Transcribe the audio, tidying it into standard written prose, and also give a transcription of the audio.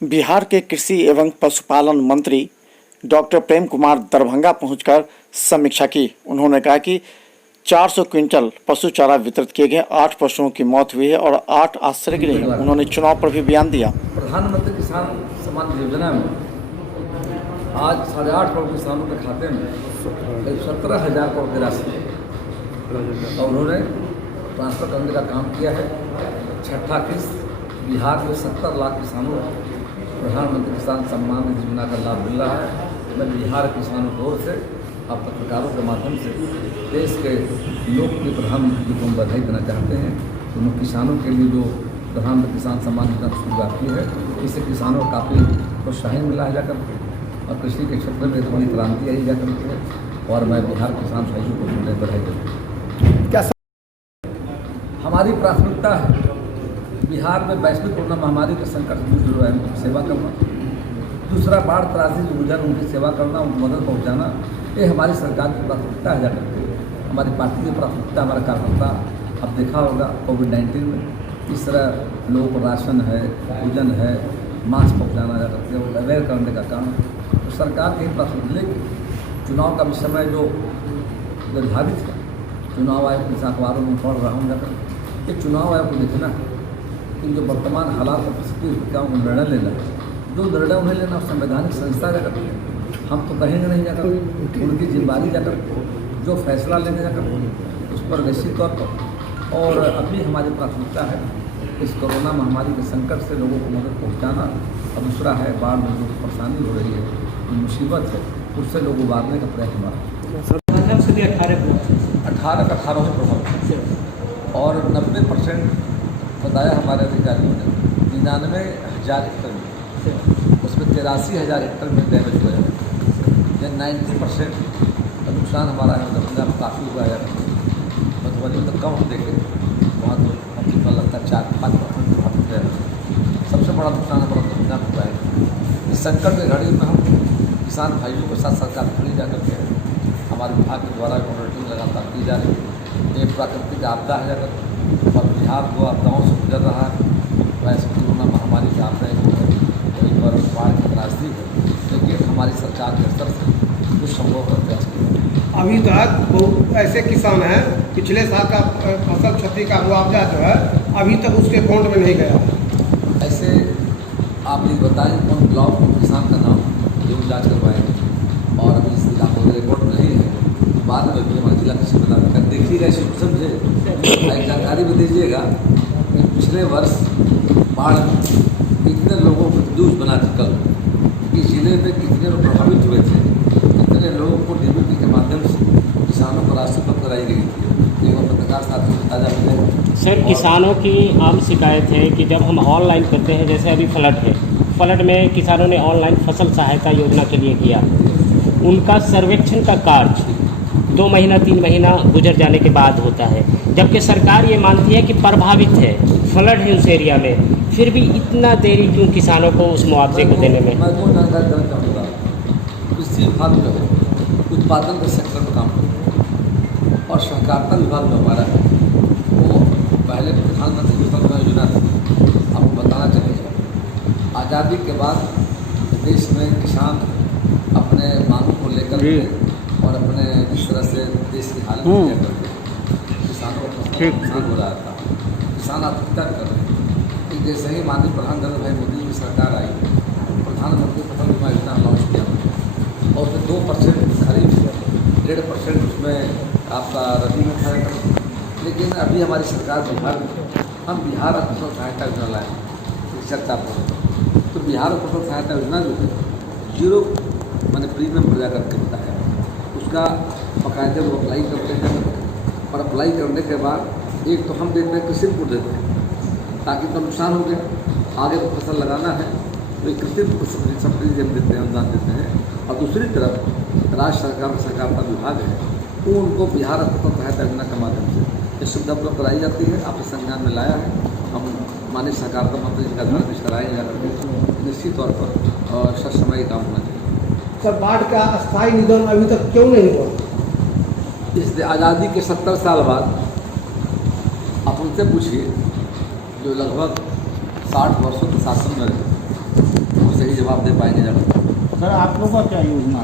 बिहार के कृषि एवं पशुपालन मंत्री डॉक्टर प्रेम कुमार दरभंगा पहुंचकर समीक्षा की। उन्होंने कहा कि 400 क्विंटल पशु चारा वितरित किए गए, 8 पशुओं की मौत हुई है और 8 आश्चर्य के लिए उन्होंने चुनाव पर भी बयान दिया। प्रधानमंत्री किसान सम्मान योजना में आज 8.5 करोड़ किसानों के खाते में 17,000 करोड़ की राशि और उन्होंने ट्रांसफर करने का काम किया है। छठा किस्त बिहार में 70 लाख किसानों को प्रधानमंत्री किसान सम्मान निधि योजना का लाभ मिल रहा है। मैं बिहार के किसानों की ओर से आप पत्रकारों के माध्यम से देश के लोकप्रिय प्रधानमंत्री को बधाई देना चाहते हैं। तो किसानों के लिए जो प्रधानमंत्री किसान सम्मान योजना शुरुआत की है, इससे किसानों को काफ़ी प्रोत्साहन मिला है जाकर के और कृषि के क्षेत्र में बड़ी क्रांति आई जाकर के है। और मैं बिहार किसान भाइयों को बधाई देता हूँ। क्या हमारी प्राथमिकता है बिहार में वैश्विक कोरोना महामारी के संकट से जूझ रहे हैं सेवा करना, दूसरा बाढ़ त्रासदी जो गुजर उनकी सेवा करना, उनको मदद पहुँचाना, ये हमारी सरकार की प्राथमिकता है जाकर के। हमारी पार्टी की प्राथमिकता, हमारा कार्यकर्ता अब देखा होगा कोविड-19 में इस तरह लोगों को राशन है, भोजन है, मास्क पहुँचाना जाकर के अवेयर करने का काम तो सरकार की प्राथमिकता। लेकिन चुनाव का समय जो निर्धारित है, चुनाव आयोग के अखबारों में पढ़ रहा हूँ जाकर ये चुनाव आयोग को देखना है कि जो वर्तमान हालात और परिस्थिति क्या उनको निर्णय लेना है, जो निर्णय उन्हें लेना संवैधानिक संस्था जाकर हम तो कहेंगे नहीं जाकर, उनकी जिम्मेदारी जाकर जो फैसला लेने जाकर उस पर निश्चित तौर पर। और अभी हमारी प्राथमिकता है इस कोरोना महामारी के संकट से लोगों को मदद पहुँचाना और दूसरा है बाढ़ में जो परेशानी हो रही है, जो मुसीबत है, उससे लोग उबारने का प्रयास हमारा 18 का 18 प्रभाव और 90% बताया हमारे अधिकारियों ने। 99,000 हेक्टर में उसमें 83,000 हेक्टर में डैमेज हुआ है। या 90% नुकसान हमारा है दरभंगा में काफ़ी हुआ है। मधुबनी में तो कम हम देखें, वहाँ तो हमको लगता है 4-5% प्रभावित है। सबसे बड़ा नुकसान हमारा दरभंगा में हुआ है। इस संकट की घड़ी में हम किसान भाइयों के साथ सरकार खड़ी जाकर के हमारे विभाग के द्वारा मॉनिटरिंग लगातार की जा रही है। ये प्राकृतिक आपदा है जाकर और बिहार को आपदाओं से गुजर रहा है। वैसे कोरोना महामारी की आपदाएँ जो है कई बार बाढ़ की त्रासदी है, लेकिन हमारी सरकार के स्तर से कुछ संभव कर प्रयास किया। अभी तक बहुत ऐसे किसान हैं पिछले साल का फसल क्षति का मुआवजा जो है अभी तक उसके अकाउंट में नहीं गया। ऐसे आप ये बताएं कौन ब्लॉक किसान का नाम जो जाँच करवाएंगे और अभी इस इलाकों के रिकॉर्ड नहीं है, बाद में भी हमारे जिला कृषि पदाधिकारी देखिएगा, इसे समझे एक जानकारी भी दीजिएगा कि पिछले वर्ष बाढ़ कितने लोगों को दूष बना चुका, इस जिले में कितने लोग प्रभावित हुए थे, कितने लोगों को डीबीटी के माध्यम से किसानों को राशि उपलब्ध कराई गई थी। ये पत्रकार साथियों को ताज़ा मिलेगा। सर, किसानों की आम शिकायत है कि जब हम ऑनलाइन करते हैं, जैसे अभी फ्लड है, फ्लड में किसानों ने ऑनलाइन फसल सहायता योजना के लिए किया, उनका सर्वेक्षण का कार्य 2 महीना 3 महीना गुजर जाने के बाद होता है, जबकि सरकार ये मानती है कि प्रभावित है, फ्लड है उस एरिया में, फिर भी इतना देरी क्यों किसानों को उस मुआवजे को देने में? मैं दो जानकारी देना चाहूँगा। कृषि विभाग जो है उत्पादन के सेक्टर में काम करता है और सहकारिता विभाग जो हमारा है वो पहले प्रधानमंत्री किसान योजना थी। आपको बताना चाहिए आज़ादी के बाद देश में किसान अपने मांगों को लेकर और अपने जिस तरह से देश की हालत किसानों को नुकसान हो रहा था, किसान आत्महत्या कर रहे हैं। जैसे ही माननीय प्रधानमंत्री नरेंद्र भाई मोदी की सरकार आई, प्रधानमंत्री फसल बीमा योजना लॉन्च किया और उसमें 2% खरीफ, 1.5% उसमें आपका रबी में था। लेकिन अभी हमारी सरकार बिहार में हम बिहार फसल सहायता योजना लाए चर्चा पर, तो बिहार फसल सहायता योजना जो है 0 मैंने प्रीमियम पर जाकर के बताया, उसका बाकायदे वो अप्लाई करते हैं और अप्लाई करने के बाद एक तो हम देते हैं, कृषि को देते हैं ताकि तो नुकसान हो गया, आगे तो फसल लगाना है तो एक कृषि सब्सिडी हम देते हैं, अनुदान देते हैं। और दूसरी तरफ राज्य सरकार सहकारिता विभाग है वो उनको बिहार फसल सहायता योजना के माध्यम से ये सुविधा उपलब्ध कराई जाती है। आपके संज्ञान में लाया है, हम माननीय सहकारिता मंत्री जी का निर्देश कराएंगे जाकर निश्चित तौर पर ससमय काम होना चाहिए। सर, बाढ़ का अस्थायी निधन अभी तक क्यों नहीं हुआ? इस आज़ादी के 70 साल बाद आप उनसे पूछिए जो लगभग 60 वर्षों के शासन में रहे, सही जवाब दे पाएंगे जब। सर आप लोगों का क्या योजना